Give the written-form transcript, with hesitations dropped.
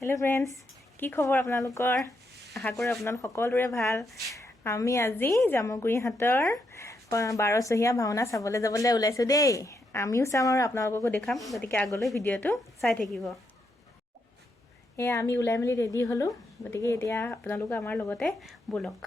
Hello' friends, কি খবৰ আপোনালোকৰ? আশা কৰোঁ আপোনালোক সকলোৰে ভাল। আমি আজি জামুগুৰি হাটৰ 12চহীয়া ভাওনা চাবলৈ যাবলৈ ওলাইছোঁ দেই। আমিও চাম আৰু আপোনালোককো দেখাম, গতিকে আগলৈ ভিডিঅ'টো চাই থাকিব। এয়া আমি ওলাই মেলি ৰেডি হ'লোঁ, গতিকে এতিয়া আপোনালোকো আমাৰ লগতে ব'লক।